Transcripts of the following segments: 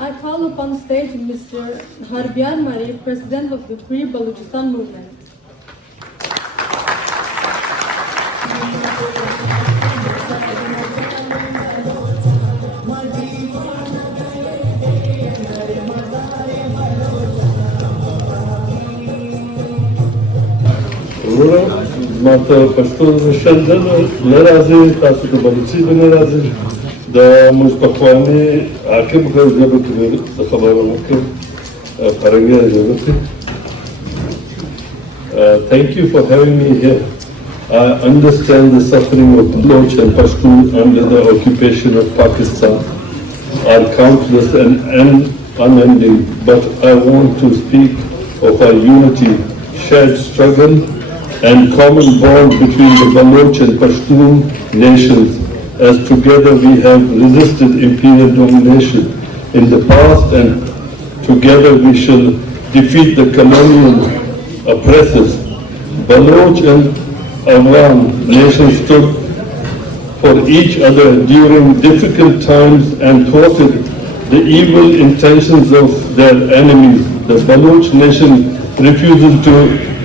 I call upon stage Mr. Hyrbyar Mari, President of the Free Balochistan Movement. ماته پښتو شندل نه راځي تاسو د بلوچي نه راځي د موږ پخواني عاقب ژبه کې خبره وکړم فرنګي ژبه. Thank you for having me here. I understand the suffering of Baloch and Pashto under the occupation of Pakistan are countless and unending, but I want to speak of our unity, shared struggle, and common bond between the Baloch and Pashtun nations, as together we have resisted imperial domination in the past, and together we shall defeat the colonial oppressors. Baloch and Afghan nations stood for each other during difficult times and thwarted the evil intentions of their enemies. The Baloch nation refuses to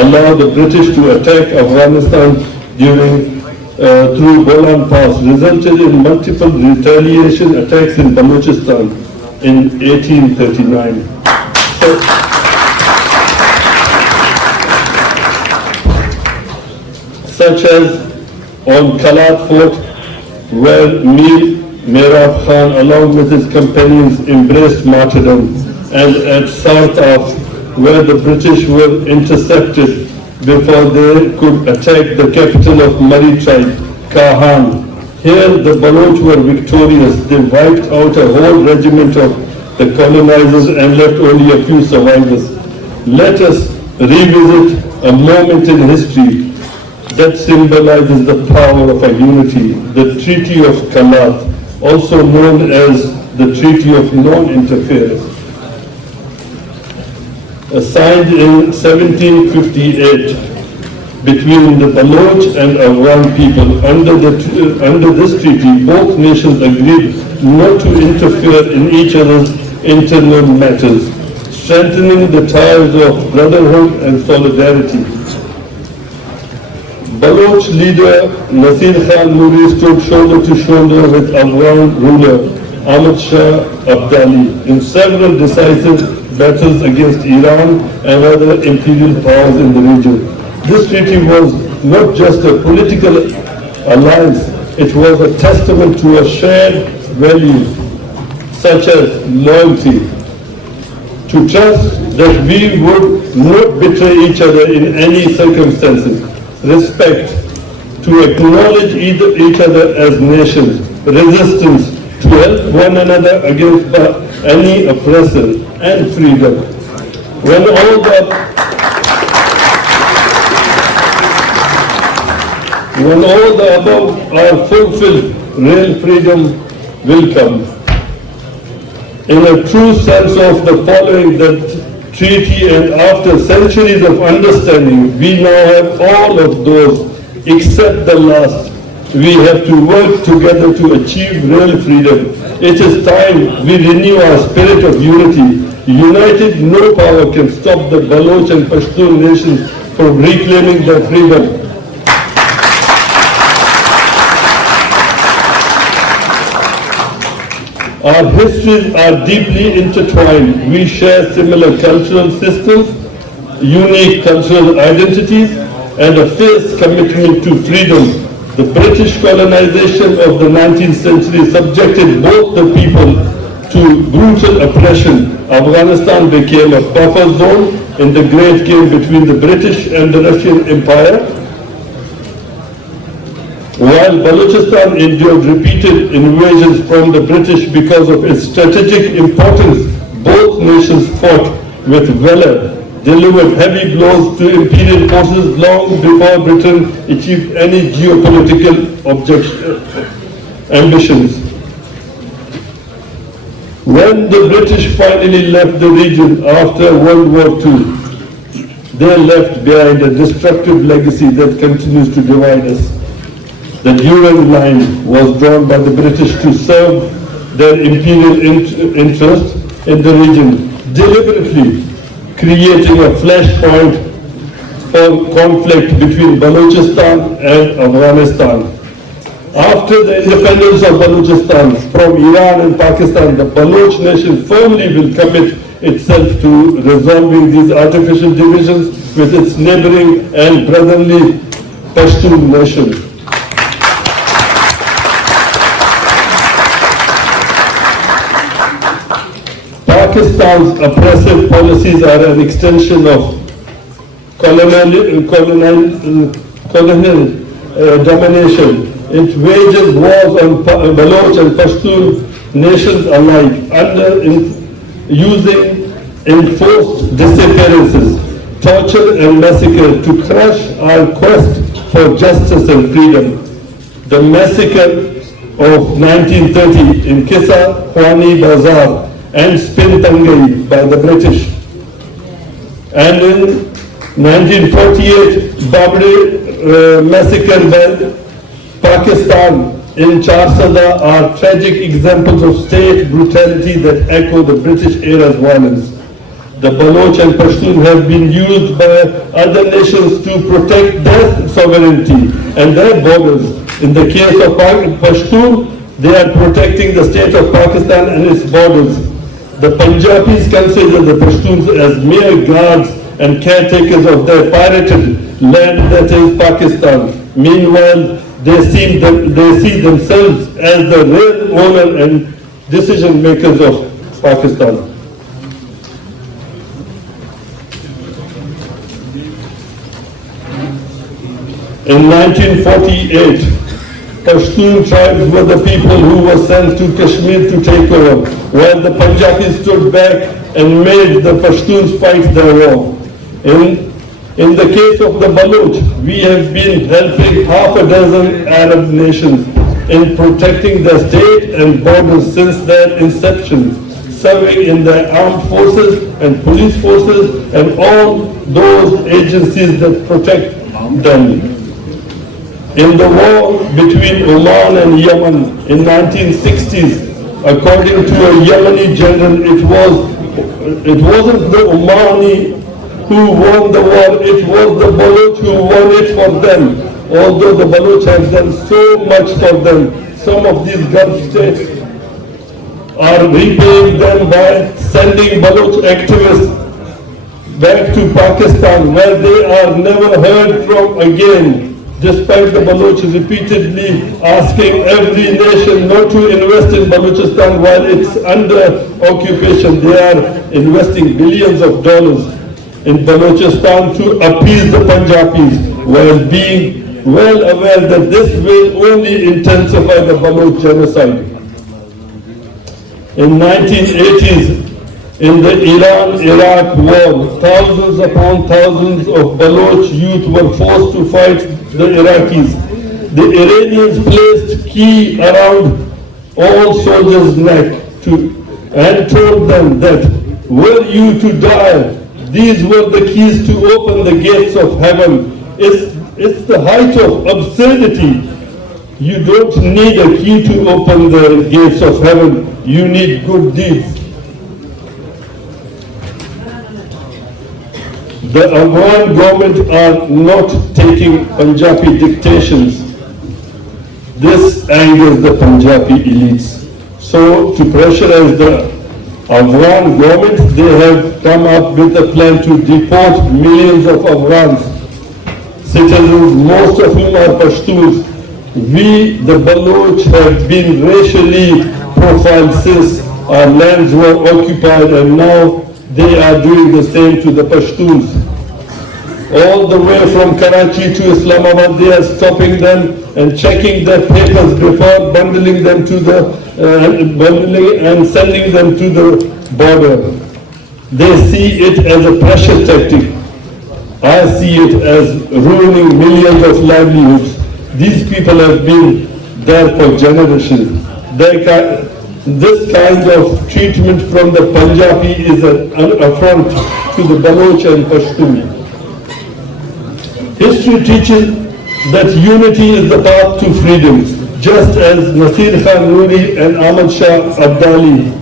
allow the British to attack Afghanistan through Bolan Pass, resulted in multiple retaliation attacks in Balochistan in 1839. Such as on Kalat Fort, where Mir Merab Khan along with his companions embraced martyrdom, and at Sartaf, where the British were intercepted before they could attack the capital of Mari tribe, Kahan. Here the Baloch were victorious. They wiped out a whole regiment of the colonizers and left only a few survivors. Let us revisit a moment in history that symbolizes the power of a unity, the Treaty of Kalat, also known as the Treaty of Non-Interference. Signed in 1758 between the Baloch and Afghan people. Under this treaty, both nations agreed not to interfere in each other's internal matters, strengthening the ties of brotherhood and solidarity. Baloch leader Nasir Khan Nuri stood shoulder to shoulder with Afghan ruler Ahmad Shah Abdali in several decisive battles against Iran and other imperial powers in the region. This treaty was not just a political alliance, it was a testament to a shared values such as loyalty, to trust that we would not betray each other in any circumstances, respect, to acknowledge each other as nations, resistance, to help one another against any oppressor, and freedom. When all the above are fulfilled, real freedom will come. In a true sense of the following that treaty, and after centuries of understanding, we now have all of those except the last. We have to work together to achieve real freedom. It is time we renew our spirit of unity. United, no power can stop the Baloch and Pashtun nations from reclaiming their freedom. Our histories are deeply intertwined. We share similar cultural systems, unique cultural identities, and a fierce commitment to freedom. The British colonization of the 19th century subjected both the people to brutal oppression. Afghanistan became a buffer zone in the great game between the British and the Russian Empire. While Balochistan endured repeated invasions from the British because of its strategic importance, both nations fought with valor, delivered heavy blows to imperial forces long before Britain achieved any geopolitical ambitions. When the British finally left the region after World War II, they left behind a destructive legacy that continues to divide us. The Durand Line was drawn by the British to serve their imperial interests in the region, deliberately creating a flashpoint for conflict between Balochistan and Afghanistan. After the independence of Balochistan from Iran and Pakistan, the Baloch nation firmly will commit itself to resolving these artificial divisions with its neighboring and brotherly Pashtun nation. Pakistan's oppressive policies are an extension of colonial domination. It wages wars on Baloch and Pashtun nations alike, using enforced disappearances, torture and massacre to crush our quest for justice and freedom. The massacre of 1930 in Kisa Khwani Bazar and Spintangai by the British, and in 1948 Babri massacre by Pakistan in Charsada are tragic examples of state brutality that echo the British era's violence. The Baloch and Pashtun have been used by other nations to protect their sovereignty and their borders. In the case of Pashtun, they are protecting the state of Pakistan and its borders. The Punjabis consider the Pashtuns as mere guards and caretakers of their pirated land that is Pakistan. Meanwhile, they see themselves as the real owner and decision makers of Pakistan. In 1948, Pashtun tribes were the people who were sent to Kashmir to take over, while the Punjabis stood back and made the Pashtuns fight their war. In the case of the Baloch, we have been helping half a dozen Arab nations in protecting their state and borders since their inception, serving in their armed forces and police forces and all those agencies that protect them. In the war between Oman and Yemen in 1960s, according to a Yemeni general, it wasn't the Omani who won the war, it was the Baloch who won it for them. Although the Baloch have done so much for them, some of these Gulf states are repaying them by sending Baloch activists back to Pakistan, where they are never heard from again. Despite the Baloch repeatedly asking every nation not to invest in Balochistan while it's under occupation, they are investing billions of dollars in Balochistan to appease the Punjabis, while being well aware that this will only intensify the Baloch genocide. In 1980s, in the Iran-Iraq war, thousands upon thousands of Baloch youth were forced to fight the Iraqis. The Iranians placed key around all soldiers' neck and told them that were you to die, these were the keys to open the gates of heaven. It's the height of absurdity. You don't need a key to open the gates of heaven. You need good deeds. The Afghan government are not taking Punjabi dictations. This angers the Punjabi elites. So to pressurize the Afghan government, they have come up with a plan to deport millions of Afghans, citizens, most of whom are Pashtuns. We, the Baloch, have been racially profiled since our lands were occupied, and now they are doing the same to the Pashtuns. All the way from Karachi to Islamabad, they are stopping them and checking their papers before bundling them to the bundling and sending them to the border. They see it as a pressure tactic. I see it as ruining millions of livelihoods. These people have been there for generations. This kind of treatment from the Punjabi is an affront to the Baloch and Pashtun. History teaches that unity is the path to freedom, just as Nasir Khan Noori and Ahmad Shah Abdali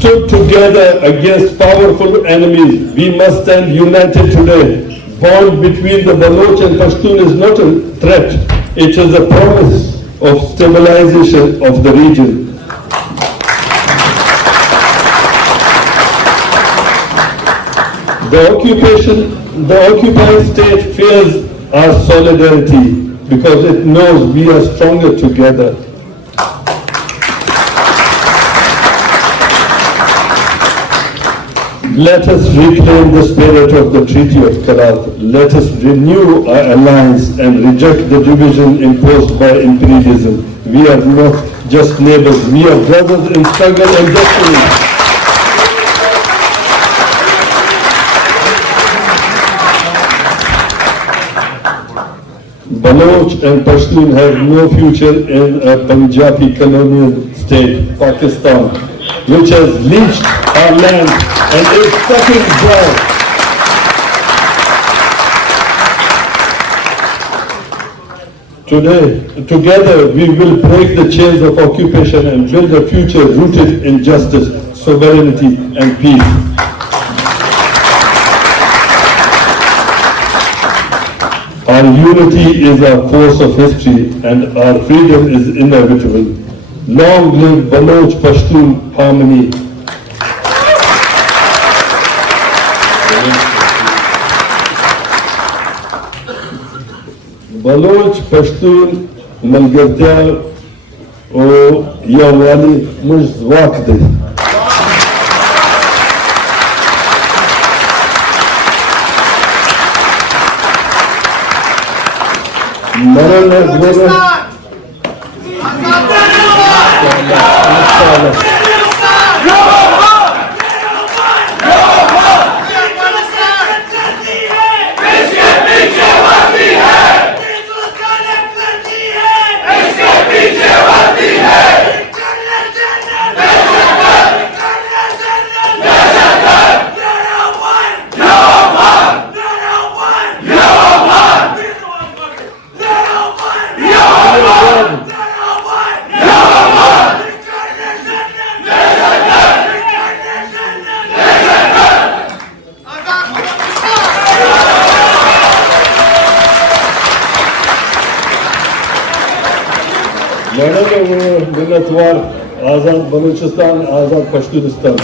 stood together against powerful enemies. We must stand united today. Bond between the Baloch and Pashtun is not a threat. It is a promise of stabilization of the region. The occupying state fears our solidarity because it knows we are stronger together. Let us reclaim the spirit of the Treaty of Kalat. Let us renew our alliance and reject the division imposed by imperialism. We are not just neighbors, we are brothers in struggle and destiny. Baloch and Pashtun have no future in a Punjabi colonial state, Pakistan, which has leached our land and is sucking blood. Together we will break the chains of occupation and build a future rooted in justice, sovereignty and peace. Our unity is our force of history and our freedom is inevitable. Long live Baloch Pashtun harmony. Baloch Pashtun ملګرتیا او یووالي موږ ځواک دی. مننه و منتوار آزاد بلوچستان آزاد پښتونستان.